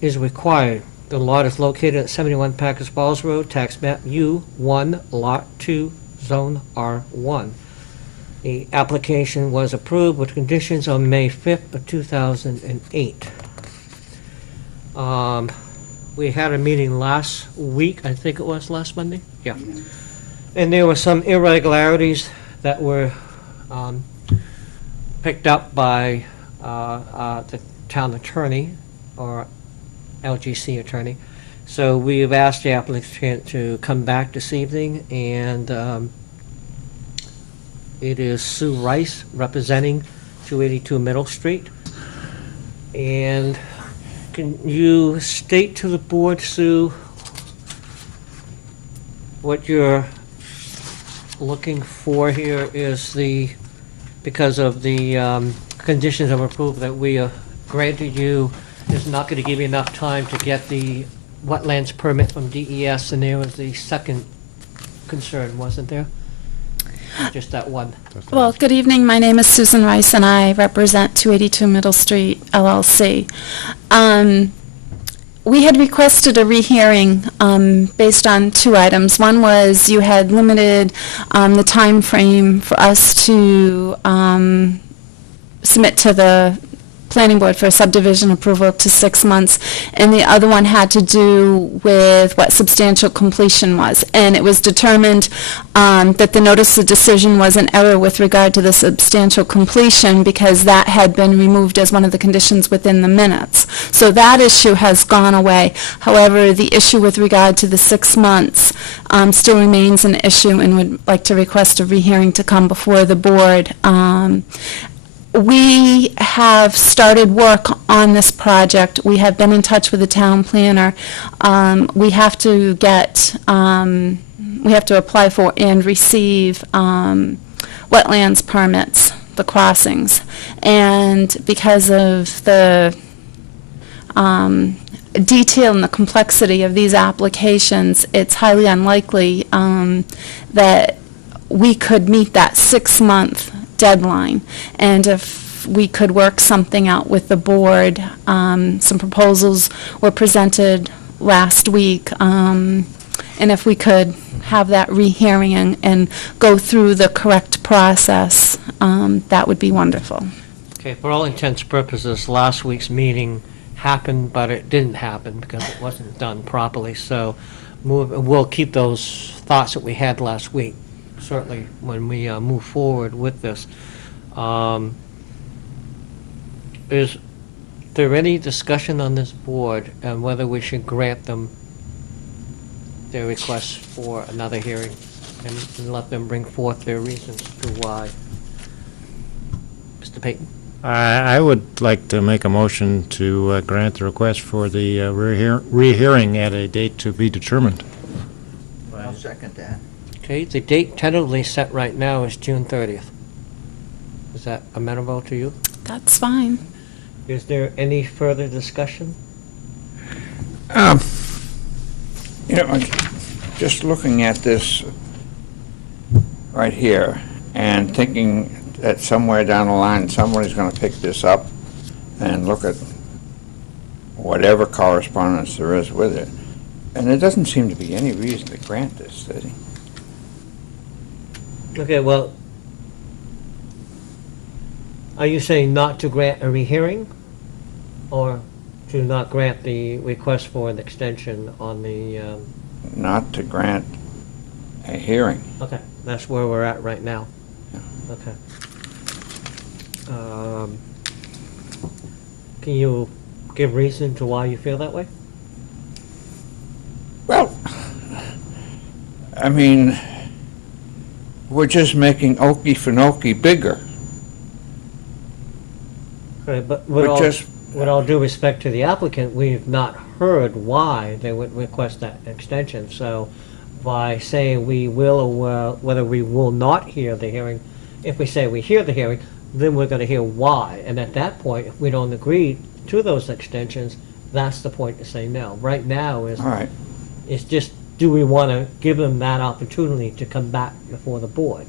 is required. The lot is located at 71 Packers Falls Road, tax map U1, lot 2, zone R1. The application was approved with conditions on May 5th of 2008. We had a meeting last week, I think it was last Monday? Yeah. And there were some irregularities that were picked up by the town attorney, or LGC attorney. So we've asked the applicant to come back this evening, and it is Sue Rice representing 282 Middle Street. And can you state to the board, Sue, what you're looking for here is because of the conditions of approval that we granted you, is not going to give you enough time to get the wetlands permit from DES, and there was the second concern, wasn't there? Just that one. Well, good evening. My name is Susan Rice, and I represent 282 Middle Street, LLC. We had requested a rehearing based on two items. One was you had limited the time frame for us to submit to the planning board for subdivision approval to 6 months, and the other one had to do with what substantial completion was. And it was determined that the notice of decision was an error with regard to the substantial completion, because that had been removed as one of the conditions within the minutes. So that issue has gone away. However, the issue with regard to the 6 months still remains an issue, and would like to request a rehearing to come before the board. We have started work on this project. We have been in touch with the town planner. We have to apply for and receive wetlands permits, the crossings. And because of the detail and the complexity of these applications, it's highly unlikely that we could meet that 6-month deadline. And if we could work something out with the board, some proposals were presented last week, and if we could have that rehearing and go through the correct process, that would be wonderful. Okay, for all intents and purposes, last week's meeting happened, but it didn't happen because it wasn't done properly. So we'll keep those thoughts that we had last week, certainly when we move forward with this. Is there any discussion on this board on whether we should grant them their request for another hearing and let them bring forth their reasons to why? Mr. Payton? I would like to make a motion to grant the request for the rehearing at a date to be determined. I'll second that. Okay, the date tentatively set right now is June 30th. Is that amenable to you? That's fine. Is there any further discussion? Just looking at this right here and thinking that somewhere down the line somebody's going to pick this up and look at whatever correspondence there is with it, and there doesn't seem to be any reason to grant this, does he? Okay, well, are you saying not to grant a rehearing, or to not grant the request for an extension on the... Not to grant a hearing. Okay, that's where we're at right now. Yeah. Okay. Can you give reason to why you feel that way? Well, I mean, we're just making Okefenokee bigger. Okay, but We're with all due respect to the applicant, we've not heard why they would request that extension. So by saying we will or whether we will not hear the hearing, if we say we hear the hearing, then we're going to hear why. And at that point, if we don't agree to those extensions, that's the point to say no. Right now is, All right. it's just, do we want to give them that opportunity to come back before the board?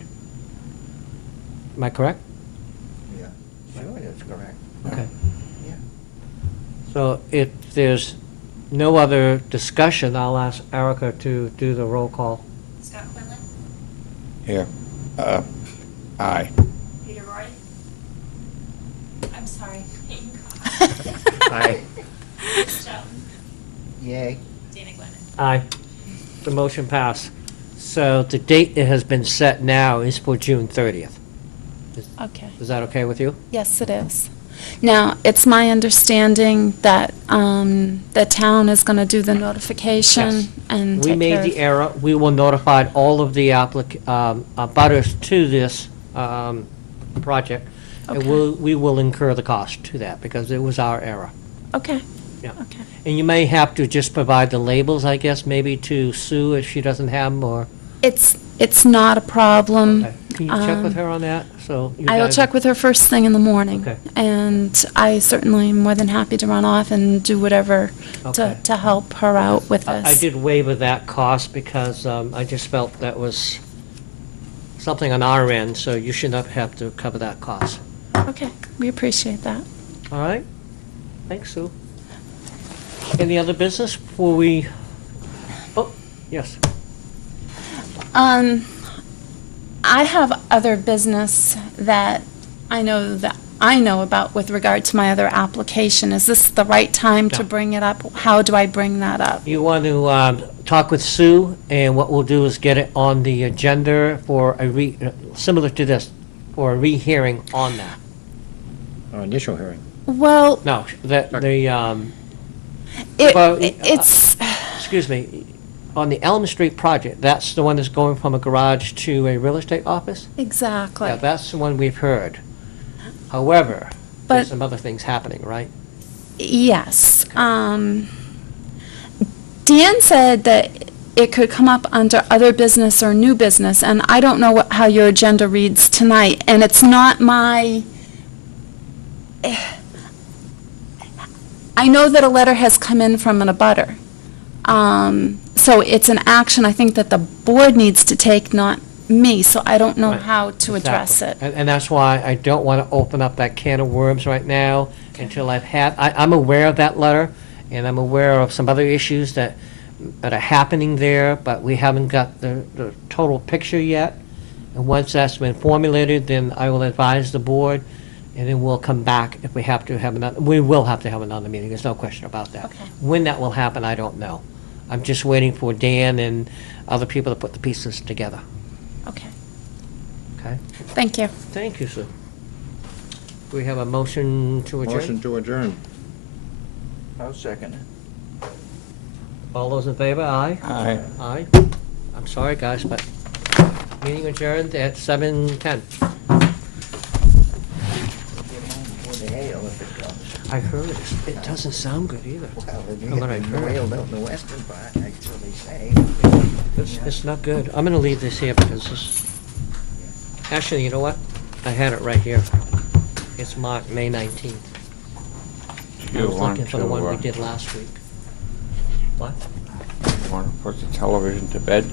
Am I correct? Yeah, sure, that's correct. Okay. Yeah. So if there's no other discussion, I'll ask Erica to do the roll call. Scott Quinlan, Here. Aye. Peter Roy. I'm sorry, Peyton Aye. Shelton, Yay. Dana Glennon. Aye. The motion passed. So the date that has been set now is for June 30th. Okay. Is that okay with you? Yes, it is. Now, it's my understanding that the town is going to do the notification Yes. and We take made care the of... error. We will notify all of the butters to this project. And Okay. we will incur the cost to that because it was our error. Okay. Yeah. Okay. And you may have to just provide the labels, I guess, maybe to Sue if she doesn't have them, or... It's not a problem. Okay. Can you check with her on that? So you I will guys- check with her first thing in the morning. Okay. And I certainly am more than happy to run off and do whatever Okay. to help her out with this. I did waiver that cost because I just felt that was something on our end, so you should not have to cover that cost. Okay, we appreciate that. All right? Thanks, Sue. Any other business before we, oh, yes. I have other business that I know about with regard to my other application. Is this the right time to No. bring it up? How do I bring that up? You want to talk with Sue, and what we'll do is get it on the agenda for similar to this, for a rehearing on that. Initial hearing. Well, No, well, it's, excuse me, on the Elm Street project, that's the one that's going from a garage to a real estate office? exactly. Yeah, that's the one we've heard. However, But- there's some other things happening, right? Yes. Dan said that it could come up under other business or new business, and I don't know how your agenda reads tonight, and it's not my... I know that a letter has come in from an abutter. So it's an action I think that the board needs to take, not me, so I don't know Right. how to address it. Exactly. And that's why I don't want to open up that can of worms right now until I'm aware of that letter, and I'm aware of some other issues that are happening there, but we haven't got the total picture yet. And once that's been formulated, then I will advise the board, and then we'll come back if we have to have another, we will have to have another meeting, there's no question about that. Okay. When that will happen, I don't know. I'm just waiting for Dan and other people to put the pieces together, Okay, okay? thank you. Thank you, Sue. Do we have a motion to adjourn? Motion to adjourn. I'll second it. All those in favor, aye? Aye. Aye. I'm sorry, guys, but meeting adjourned at 7:10. Get home before the hail if it comes. I heard it doesn't sound good either. Well, it From what I've is heard. railed out in the western part, that's what they say. It's not good. I'm gonna leave this here because this, actually, you know what? I had it right here. It's marked May 19th. I You was want looking for the one we to, did last week. What? want to put the television to bed?